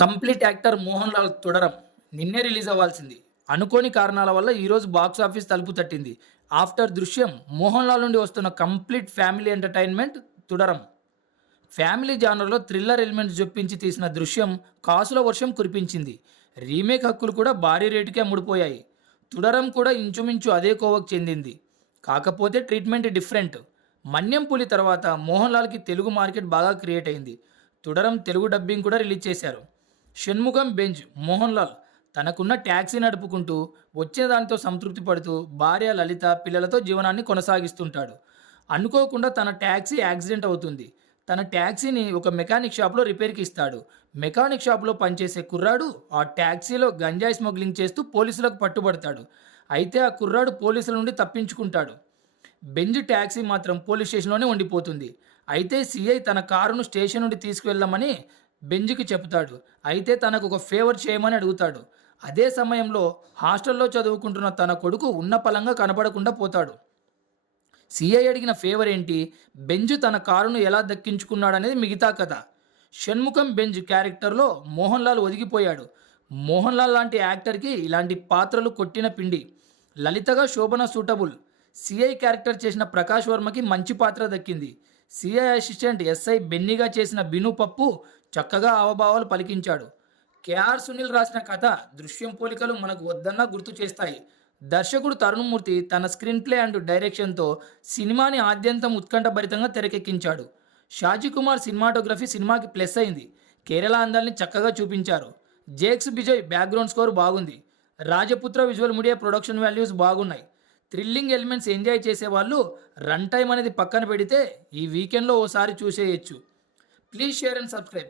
Complete actor Mohan Lal Thudarum నిన్నే release అవ్వాల్సింది. అనుకోని కారణాల వల్ల ఈరోజు బాక్స్ ఆఫీస్ తలుపు తట్టింది. ఆఫ్టర్ దృశ్యం మోహన్ లాల్ నుండి వస్తున్న complete family entertainment Thudarum. Family జానర్లో థ్రిల్లర్ ఎలిమెంట్స్ జొప్పించి తీసిన దృశ్యం కాసుల వర్షం కురిపించింది. రీమేక్ హక్కులు కూడా భారీ రేటుకే అమ్ముడుపోయాయి. తుడరం కూడా ఇంచుమించు అదే కోవకు చెందింది. కాకపోతే ట్రీట్మెంట్ డిఫరెంట్. మన్యం పులి తర్వాత మోహన్ లాల్కి తెలుగు మార్కెట్ బాగా క్రియేట్ అయింది. తుడరం తెలుగు డబ్బింగ్ కూడా రిలీజ్ చేశారు. షణ్ముగం బెంజ్ మోహన్ లాల్ తనకున్న ట్యాక్సీ నడుపుకుంటూ వచ్చే దానితో సంతృప్తి పడుతూ భార్య లలిత పిల్లలతో జీవనాన్ని కొనసాగిస్తుంటాడు. అనుకోకుండా తన ట్యాక్సీ యాక్సిడెంట్ అవుతుంది. తన ట్యాక్సీని ఒక మెకానిక్ షాప్లో రిపేర్కి ఇస్తాడు. మెకానిక్ షాప్లో పనిచేసే కుర్రాడు ఆ ట్యాక్సీలో గంజాయి స్మగ్లింగ్ చేస్తూ పోలీసులకు పట్టుబడతాడు. అయితే ఆ కుర్రాడు పోలీసుల నుండి తప్పించుకుంటాడు. బెంజ్ ట్యాక్సీ మాత్రం పోలీస్ స్టేషన్లోనే ఉండిపోతుంది. అయితే సిఐ తన కారును స్టేషన్ నుండి తీసుకువెళ్ళమని బెంజ్కి చెబుతాడు. అయితే తనకు ఒక ఫేవర్ చేయమని అడుగుతాడు. అదే సమయంలో హాస్టల్లో చదువుకుంటున్న తన కొడుకు ఉన్న పలంగా కనపడకుండా పోతాడు. సిఐ అడిగిన ఫేవర్ ఏంటి, బెంజ్ తన కారును ఎలా దక్కించుకున్నాడనేది మిగతా కథ. షణ్ముఖం బెంజ్ క్యారెక్టర్లో మోహన్ లాల్ ఒదిగిపోయాడు. మోహన్ లాల్ లాంటి యాక్టర్కి ఇలాంటి పాత్రలు కొట్టిన పిండి. లలితగా శోభన సూటబుల్. సిఐ క్యారెక్టర్ చేసిన ప్రకాష్ వర్మకి మంచి పాత్ర దక్కింది. సిఐ అసిస్టెంట్ ఎస్ఐ బెన్నీగా చేసిన బిను పప్పు చక్కగా హావభావాలు పలికించాడు. కేఆర్ సునీల్ రాసిన కథ దృశ్యం పోలికలు మనకు వద్దన్నా గుర్తు చేస్తాయి. దర్శకుడు తరుణమూర్తి తన స్క్రీన్ ప్లే అండ్ డైరెక్షన్తో సినిమాని ఆద్యంతం ఉత్కంఠభరితంగా తెరకెక్కించాడు. షాజీ కుమార్ సినిమాటోగ్రఫీ సినిమాకి ప్లస్ అయింది. కేరళ అందాల్ని చక్కగా చూపించారు. జేక్స్ బిజయ్ బ్యాక్గ్రౌండ్ స్కోర్ బాగుంది. Rajaputra visual media production values బాగున్నాయి. థ్రిల్లింగ్ ఎలిమెంట్స్ ఎంజాయ్ చేసేవాళ్ళు రన్ టైం అనేది పక్కన పెడితే ఈ వీకెండ్లో ఓసారి చూసేయచ్చు. Please share and subscribe.